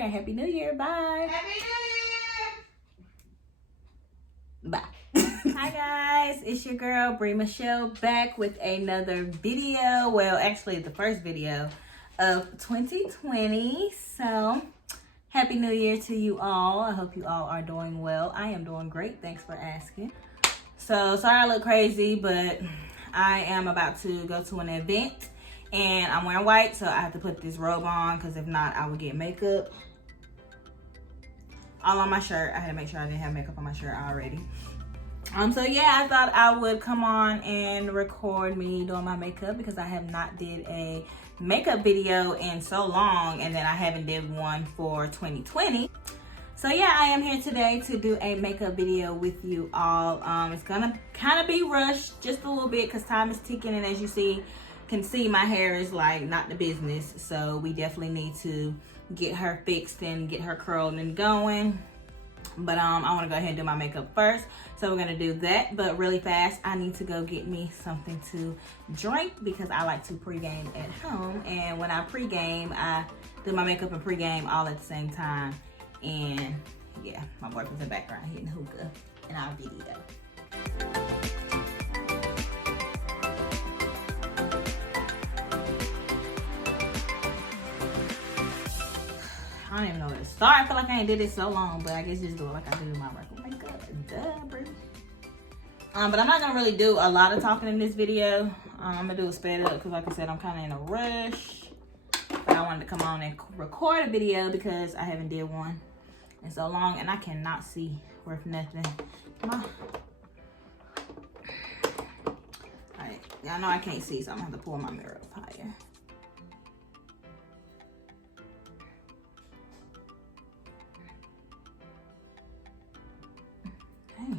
later and Happy New Year. Bye. Happy New Year! Bye. Hi guys, it's your girl Bree Michelle back with another video. Well, actually the first video of 2020. So Happy New Year to you all. I hope you all are doing well. I am doing great. Thanks for asking. So sorry I look crazy, but I am about to go to an event and I'm wearing white, so I have to put this robe on because if not, I would get makeup all on my shirt. I had to make sure I didn't have makeup on my shirt already. So yeah, I thought I would come on and record me doing my makeup because I have not did a makeup video in so long, and then I haven't did one for 2020. So yeah, I am here today to do a makeup video with you all. It's gonna kind of be rushed just a little bit because time is ticking, and as you can see my hair is like not the business. So we definitely need to get her fixed and get her curled and going. But I want to go ahead and do my makeup first. So we're gonna do that, but really fast, I need to go get me something to drink because I like to pregame at home. And when I pregame, I do my makeup and pregame all at the same time. And yeah, my boyfriend's in the background hitting hookah in our video. I don't even know where to start. I feel like I ain't did it so long, but I guess just do it like I do my regular makeup. Duh, bro. But I'm not gonna really do a lot of talking in this video. I'm gonna do a sped up because like I said, I'm kind of in a rush. But I wanted to come on and record a video because I haven't did one in so long, and I cannot see worth nothing. Alright, y'all know I can't see, so I'm gonna have to pull my mirror up higher. Okay.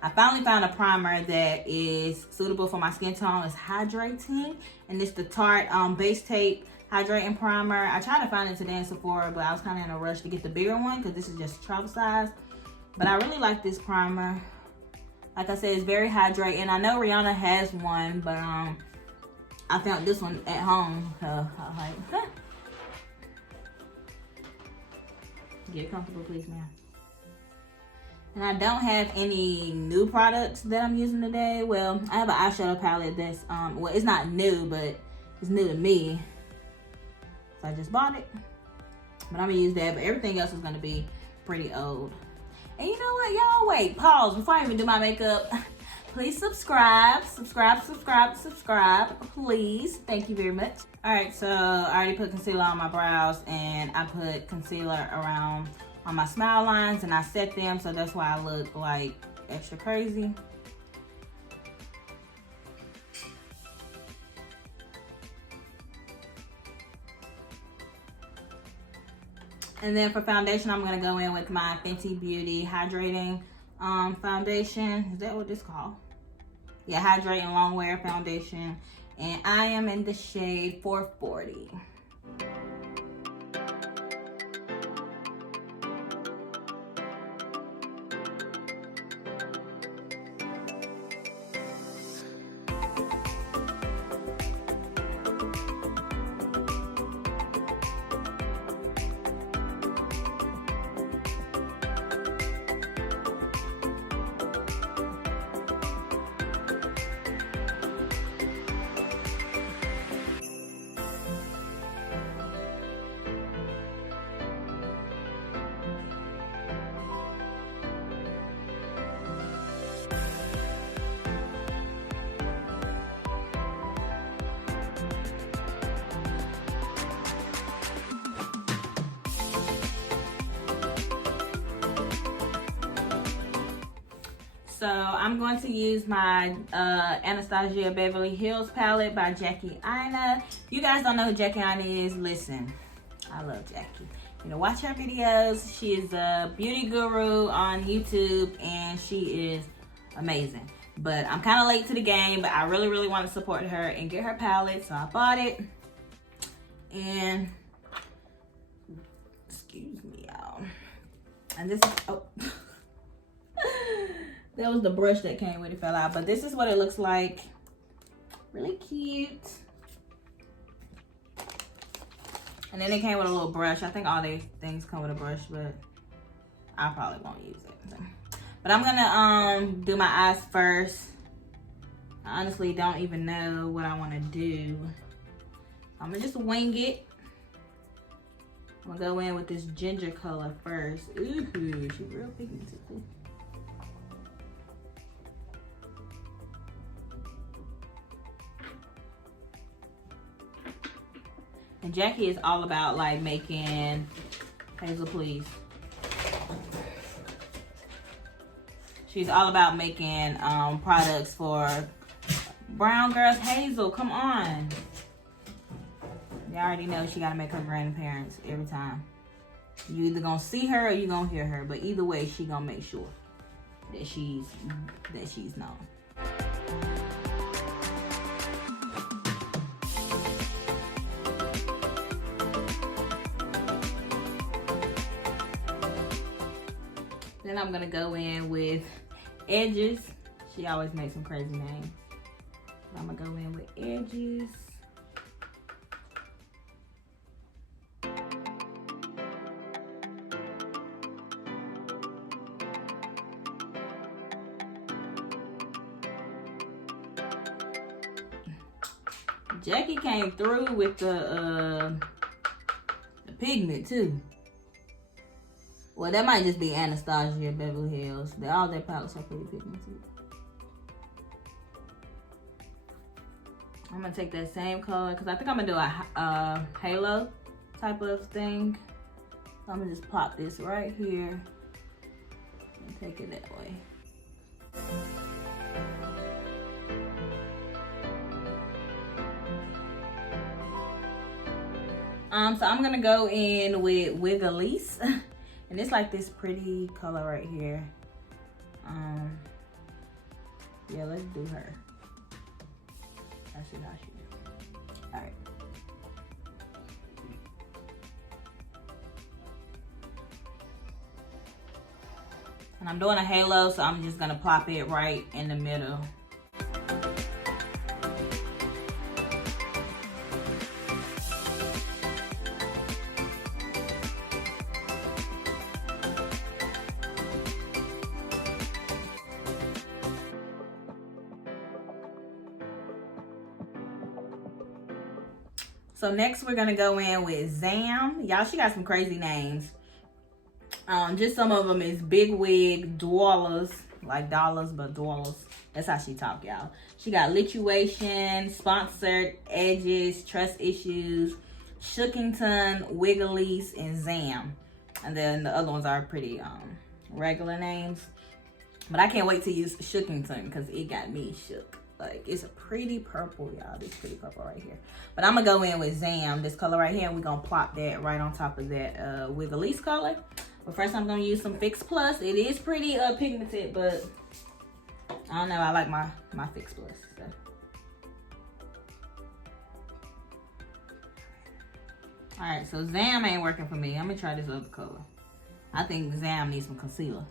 I finally found a primer that is suitable for my skin tone. It's hydrating, and it's the Tarte Base Tape Hydrating Primer. I tried to find it today in Sephora, but I was kind of in a rush to get the bigger one because this is just travel size. But I really like this primer. Like I said, it's very hydrating. I know Rihanna has one, but I found this one at home. So I was like, huh. Get comfortable, please, ma'am. And I don't have any new products that I'm using today. Well, I have an eyeshadow palette that's, well, it's not new, but it's new to me. So I just bought it. But I'm gonna use that, but everything else is gonna be pretty old. And you know what, y'all? Wait, pause. Before I even do my makeup, please subscribe, please. Thank you very much. All right, so I already put concealer on my brows, and I put concealer around on my smile lines, and I set them, so that's why I look like extra crazy. And then for foundation, I'm gonna go in with my Fenty Beauty Hydrating Foundation. Is that what this is called? Yeah, Hydrating Long Wear Foundation. And I am in the shade 440. So I'm going to use my Anastasia Beverly Hills palette by Jackie Aina. If you guys don't know who Jackie Aina is, listen, I love Jackie. You know, watch her videos. She is a beauty guru on YouTube, and she is amazing. But I'm kind of late to the game, but I really want to support her and get her palette, so I bought it. And excuse me, y'all. And this is, oh. That was the brush that came with it, fell out. But this is what it looks like. Really cute. And then it came with a little brush. I think all these things come with a brush, but I probably won't use it. So. But I'm gonna do my eyes first. I honestly don't even know what I want to do. I'm gonna just wing it. I'm gonna go in with this ginger color first. Ooh, she's real pigmented too. And Jackie is all about like making, Hazel please. She's all about making products for brown girls. Hazel, come on. You already know she gotta make her grandparents every time. You either gonna see her or you gonna hear her, but either way, she gonna make sure that she's known. Then I'm gonna go in with edges. She always makes some crazy names. I'm gonna go in with edges. Jackie came through with the pigment too. Well, that might just be Anastasia Beverly Hills. All their palettes are pretty pigmented. I'm gonna take that same color because I think I'm gonna do a halo type of thing. So I'm gonna just plop this right here and take it that way. So I'm gonna go in with Wiggly's. And it's like this pretty color right here. Yeah, let's do her. That's how she do. All right. And I'm doing a halo, so I'm just gonna plop it right in the middle. So next we're gonna go in with Zam. Y'all, she got some crazy names. Just some of them is Big Wig, Dwellers, like dollars, but dwellers. That's how she talk, y'all. She got Lituation, Sponsored, Edges, Trust Issues, Shookington, Wiggly's, and Zam. And then the other ones are pretty regular names. But I can't wait to use Shookington because it got me shook. Like, it's a pretty purple, y'all. This pretty purple right here. But I'm going to go in with Zam, this color right here. And we're going to plop that right on top of that Wiggly's color. But first, I'm going to use some Fix Plus. It is pretty pigmented, but I don't know. I like my Fix Plus. So. All right, so Zam ain't working for me. I'm going to try this other color. I think Zam needs some concealer.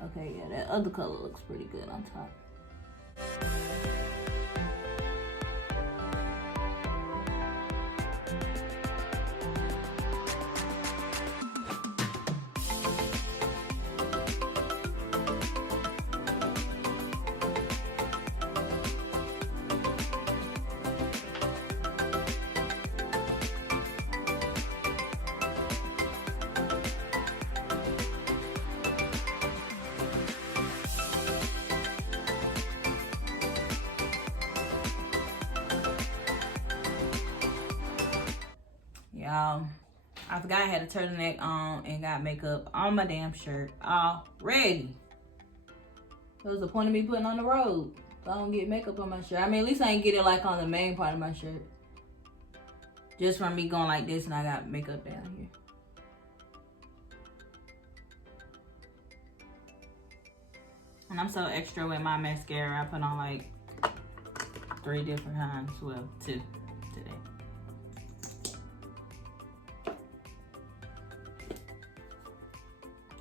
Okay, yeah, that other color looks pretty good on top. Y'all, I forgot I had a turtleneck on and got makeup on my damn shirt already. What was the point of me putting on the robe? So I don't get makeup on my shirt. I mean, at least I ain't get it like on the main part of my shirt. Just from me going like this and I got makeup down here. And I'm so extra with my mascara. I put on like 3 different kinds. Well, 2 today.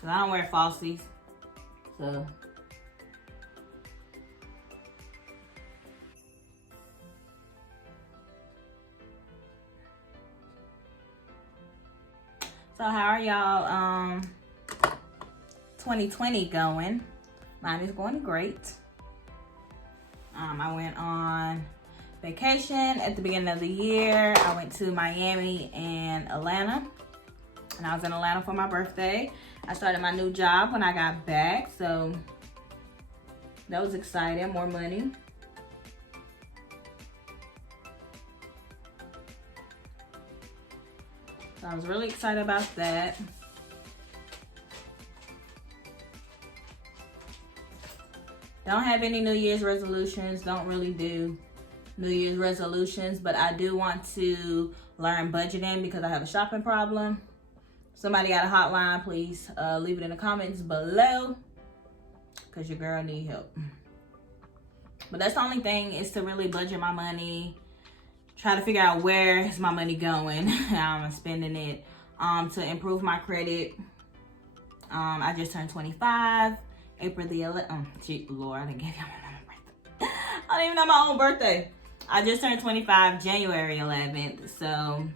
Cause I don't wear falsies, so. So how are y'all 2020 going? Mine is going great. I went on vacation at the beginning of the year. I went to Miami and Atlanta. And I was in Atlanta for my birthday. I started my new job when I got back, so that was exciting, more money. So I was really excited about that. Don't have any New Year's resolutions, don't really do New Year's resolutions, but I do want to learn budgeting because I have a shopping problem. Somebody got a hotline, please leave it in the comments below because your girl need help. But that's the only thing, is to really budget my money, try to figure out where is my money going. I'm spending it to improve my credit. I just turned 25, April the 11th. Gee, Lord, I didn't give y'all my birthday. I don't even know my own birthday. I just turned 25, January 11th. So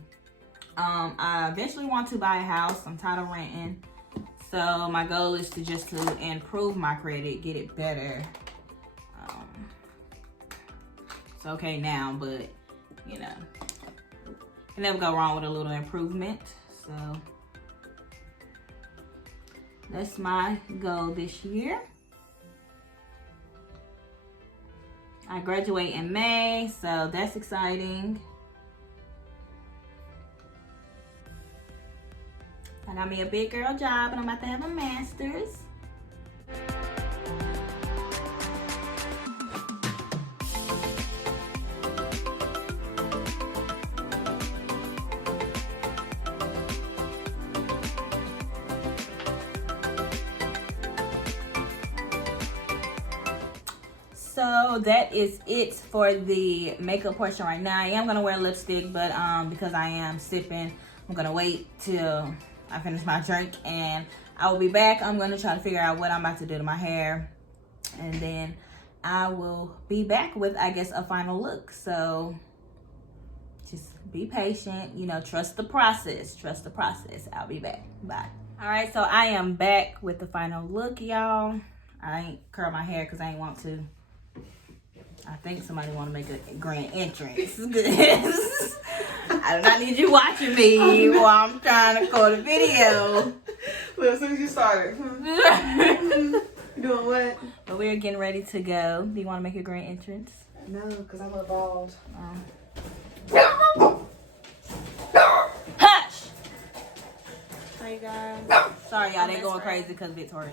I eventually want to buy a house. I'm tired of renting. So my goal is to just to improve my credit, get it better. It's okay now, but you know, you never go wrong with a little improvement. So that's my goal this year. I graduate in May, so that's exciting. I got me a big girl job and I'm about to have a master's. So that is it for the makeup portion right now. I am gonna wear lipstick, but because I am sipping, I'm gonna wait till I finish my drink and I will be back. I'm gonna try to figure out what I'm about to do to my hair, and then I will be back with, I guess, a final look. So just be patient, you know, trust the process. Trust the process. I'll be back. Bye. All right, so I am back with the final look, y'all. I ain't curl my hair because I ain't want to. I think somebody want to make a grand entrance. I do not need you watching me while I'm trying to record a video. Well, as soon as you started. Doing what? But we're getting ready to go. Do you want to make a grand entrance? No, because I'm bald. Hush! Hey guys. Sorry y'all, they going crazy because Victoria.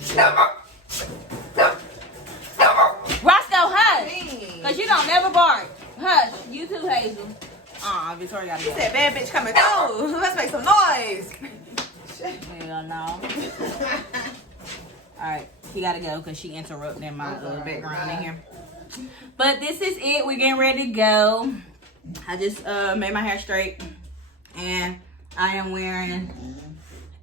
Roscoe, hush! Because you don't never bark. Hush. You too, Hazel. Victoria got to She go. said, bad bitch coming through. Let's make some noise. Hell no. Alright, she got to go because she interrupted my background in here. But this is it. We're getting ready to go. I just made my hair straight. And I am wearing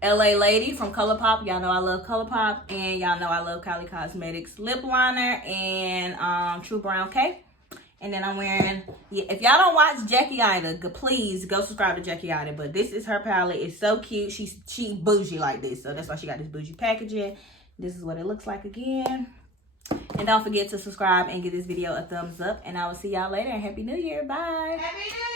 LA Lady from ColourPop. Y'all know I love ColourPop. And y'all know I love Kylie Cosmetics lip liner and True Brown Cake. And then I'm wearing, if y'all don't watch Jackie Ida, please go subscribe to Jackie Ida. But this is her palette. It's so cute. She bougie like this. So that's why she got this bougie packaging. This is what it looks like again. And don't forget to subscribe and give this video a thumbs up. And I will see y'all later. And Happy New Year. Bye. Happy New Year.